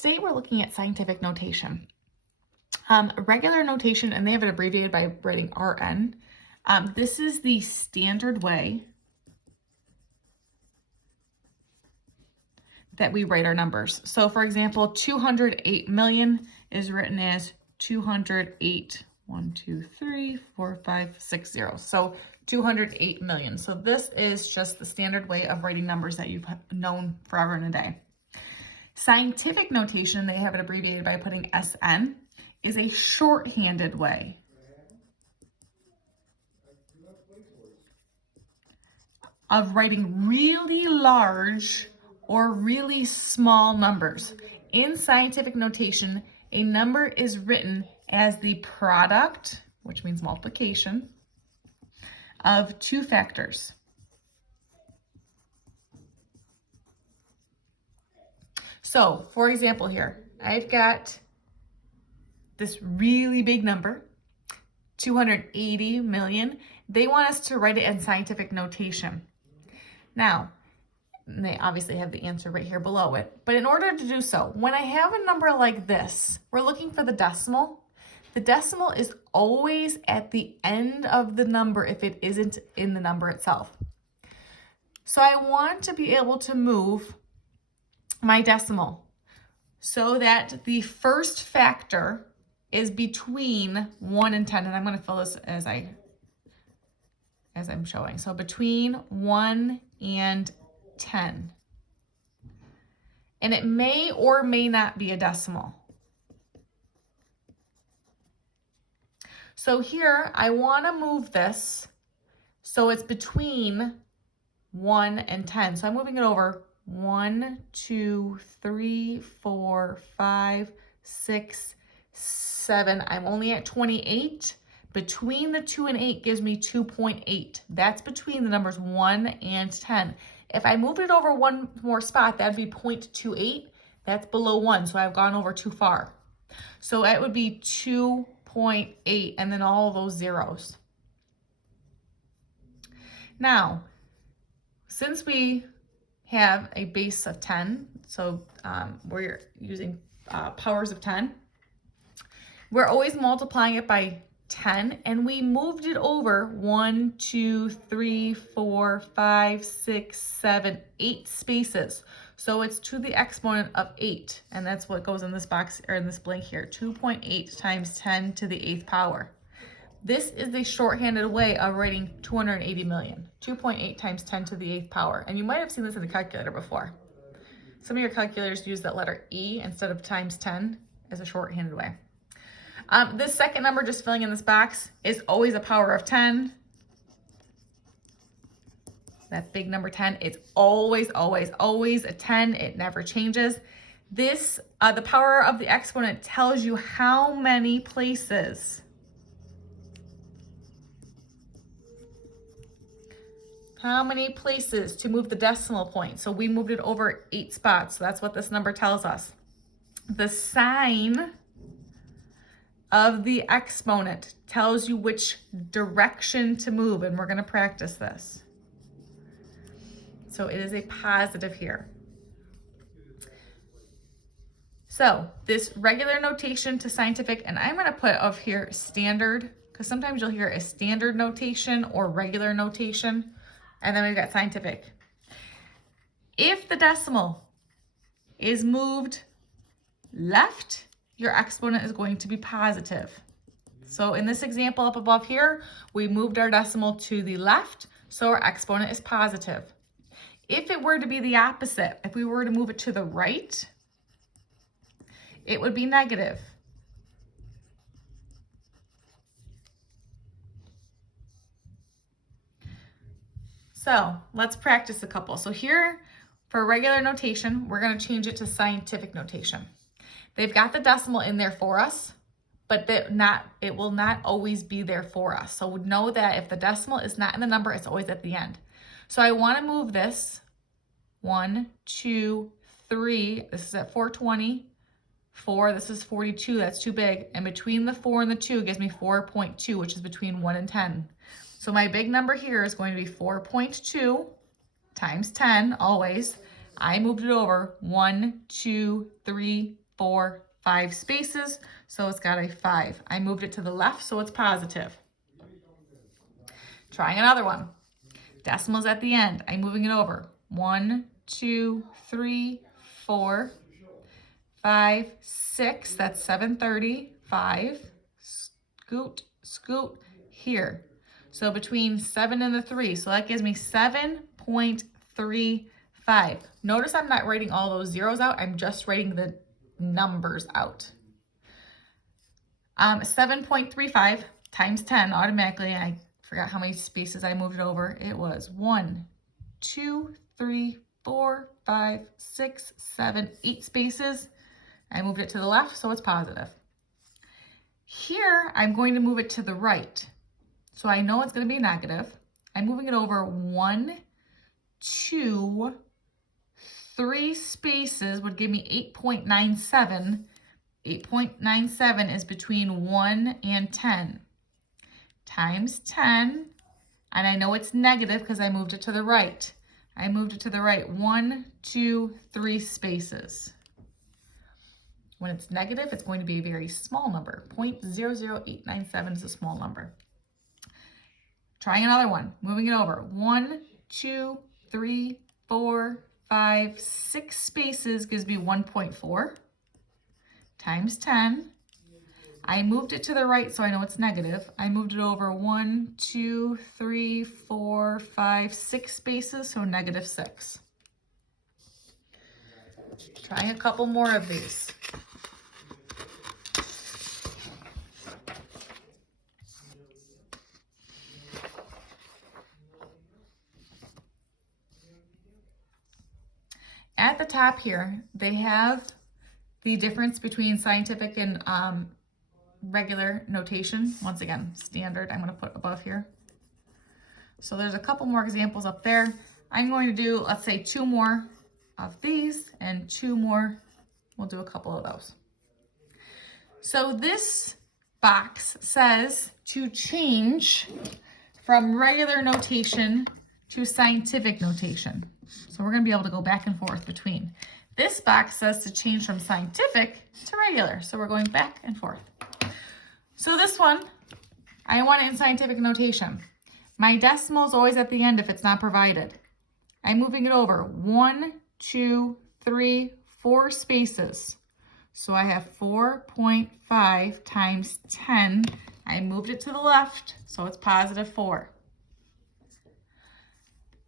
Today we're looking at scientific notation. Regular notation, and they have it abbreviated by writing RN. This is the standard way that we write our numbers. So for example, 208 million is written as 208, 1, 2, 3, 4, 5, 6 zeros. So 208 million. So this is just the standard way of writing numbers that you've known forever and a day. Scientific notation, they have it abbreviated by putting SN, is a shorthanded way of writing really large or really small numbers. In scientific notation, a number is written as the product, which means multiplication, of two factors. So, for example here, I've got this really big number, 280 million. They want us to write it in scientific notation. Now, they obviously have the answer right here below it. But in order to do so, when I have a number like this, we're looking for the decimal. The decimal is always at the end of the number if it isn't in the number itself. So I want to be able to move my decimal so that the first factor is between 1 and 10. And I'm going to fill this as I'm showing. So between 1 and 10. And it may or may not be a decimal. So here I want to move this so it's between 1 and 10. So I'm moving it over 1, 2, 3, 4, 5, 6, 7. I'm only at 28. Between the 2 and 8 gives me 2.8. That's between the numbers 1 and 10. If I moved it over one more spot, that'd be 0.28. That's below 1, so I've gone over too far. So it would be 2.8 and then all of those zeros. Now, since we have a base of 10, so we're using powers of 10, we're always multiplying it by 10, and we moved it over 1, 2, 3, 4, 5, 6, 7, 8 spaces. So it's to the exponent of 8, and that's what goes in this box or in this blank here, 2.8 times 10 to the 8th power. This is the shorthanded way of writing 280 million, 2.8 times 10 to the 8th power. And you might have seen this in a calculator before. Some of your calculators use that letter E instead of times 10 as a shorthanded way. This second number, just filling in this box, is always a power of 10. That big number 10, it's always, always, always a 10. It never changes. This, the power of the exponent tells you how many places to move the decimal point. So we moved it over 8 spots. So that's what this number tells us. The sign of the exponent tells you which direction to move, and we're going to practice this. So it is a positive here. So this regular notation to scientific, and I'm going to put up here standard, because sometimes you'll hear a standard notation or regular notation, and then we've got scientific. If the decimal is moved left, your exponent is going to be positive. So in this example up above here, we moved our decimal to the left, so our exponent is positive. If it were to be the opposite, if we were to move it to the right, it would be negative. So let's practice a couple. So here, for regular notation, we're going to change it to scientific notation. They've got the decimal in there for us, but it will not always be there for us. So know that if the decimal is not in the number, it's always at the end. So I want to move this 1, 2, 3. This is at 420. 4, this is 42. That's too big. And between the 4 and the 2 gives me 4.2, which is between 1 and 10. So my big number here is going to be 4.2 times 10, always. I moved it over 1, 2, 3, 4, 5 spaces, so it's got a 5. I moved it to the left, so it's positive. Trying another one. Decimals at the end. I'm moving it over. 1, 2, 3, 4, 5, 6. That's 730. 5. Scoot, scoot here. So between 7 and the 3. So that gives me 7.35. Notice I'm not writing all those zeros out. I'm just writing the numbers out. 7.35 times 10 automatically. I forgot how many spaces I moved it over. It was 1, 2, 3, 4, 5, 6, 7, 8 spaces. I moved it to the left, so it's positive. Here, I'm going to move it to the right. So I know it's going to be negative. I'm moving it over 1, 2, 3 spaces would give me 8.97. 8.97 is between 1 and 10. Times 10, and I know it's negative because I moved it to the right. I moved it to the right 1, 2, 3 spaces. When it's negative, it's going to be a very small number. 0.00897 is a small number. Trying another one, moving it over. 1, 2, 3, 4, 5, 6 spaces gives me 1.4 times 10. I moved it to the right, so I know it's negative. I moved it over 1, 2, 3, 4, 5, 6 spaces, so negative 6. Trying a couple more of these. At the top here, they have the difference between scientific and regular notation. Once again, standard, I'm going to put above here. So there's a couple more examples up there. I'm going to do, let's say, 2 more of these and 2 more. We'll do a couple of those. So this box says to change from regular notation to scientific notation. So we're going to be able to go back and forth between. This box says to change from scientific to regular. So we're going back and forth. So this one, I want it in scientific notation. My decimal is always at the end if it's not provided. I'm moving it over 1, 2, 3, 4 spaces. So I have 4.5 times 10. I moved it to the left, so it's positive 4.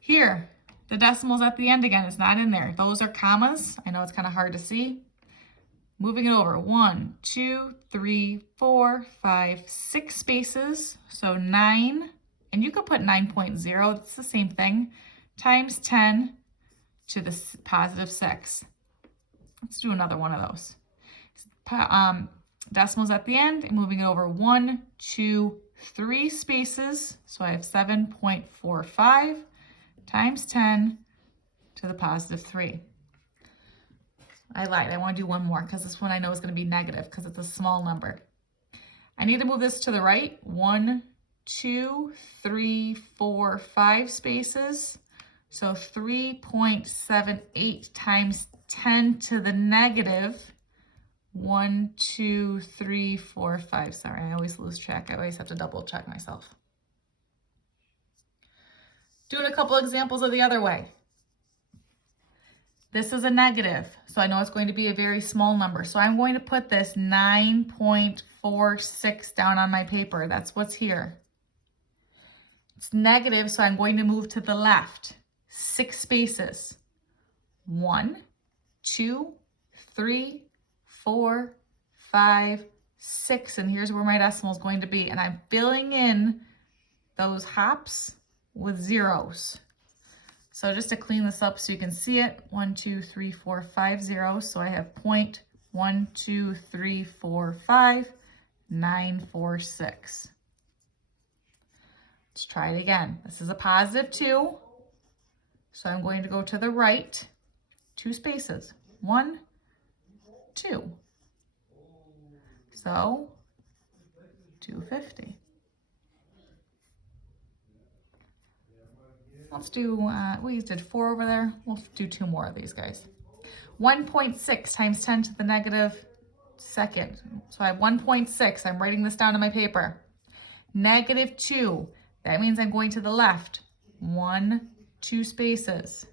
Here, the decimal's at the end again. It's not in there. Those are commas. I know it's kind of hard to see. Moving it over 1, 2, 3, 4, 5, 6 spaces. So 9, and you could put 9.0. It's the same thing. Times 10 to the positive 6. Let's do another one of those. Decimals at the end. And moving it over 1, 2, 3 spaces. So I have 7.45 times 10 to the positive 3. I lied. I want to do one more because this one I know is going to be negative because it's a small number. I need to move this to the right. 1, 2, 3, 4, 5 spaces. So 3.78 times 10 to the negative 1, 2, 3, 4, 5. Sorry, I always lose track. I always have to double check myself. Doing a couple examples of the other way. This is a negative, so I know it's going to be a very small number. So I'm going to put this 9.46 down on my paper. That's what's here. It's negative, so I'm going to move to the left. 6 spaces. 1, 2, 3, 4, 5, 6. And here's where my decimal is going to be. And I'm filling in those hops with zeros. So just to clean this up so you can see it, 1, 2, 3, 4, 5 zeros. So I have 0.12345946. Let's try it again. This is a positive 2. So I'm going to go to the right, 2 spaces. 1, 2. So 250. Let's do, we did 4 over there. We'll do 2 more of these guys. 1.6 times 10 to the negative second. So I have 1.6. I'm writing this down on my paper. -2. That means I'm going to the left. 1, 2 spaces.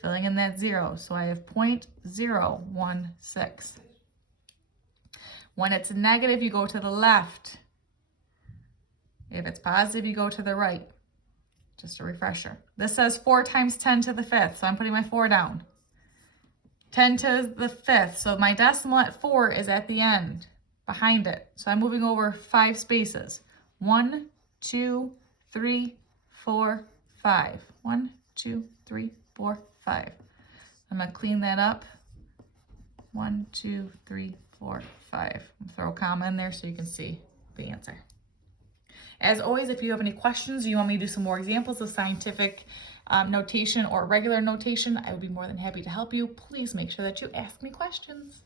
Filling in that 0. So I have 0.016. When it's negative, you go to the left. If it's positive, you go to the right. Just a refresher. This says 4 times 10 to the 5th, so I'm putting my 4 down. 10 to the 5th, so my decimal at 4 is at the end, behind it. So I'm moving over 5 spaces. 1, 2, 3, 4, 5. 1, 2, 3, 4, 5. I'm gonna clean that up. 1, 2, 3, 4, 5. Throw a comma in there so you can see the answer. As always, if you have any questions, you want me to do some more examples of scientific notation or regular notation, I would be more than happy to help you. Please make sure that you ask me questions.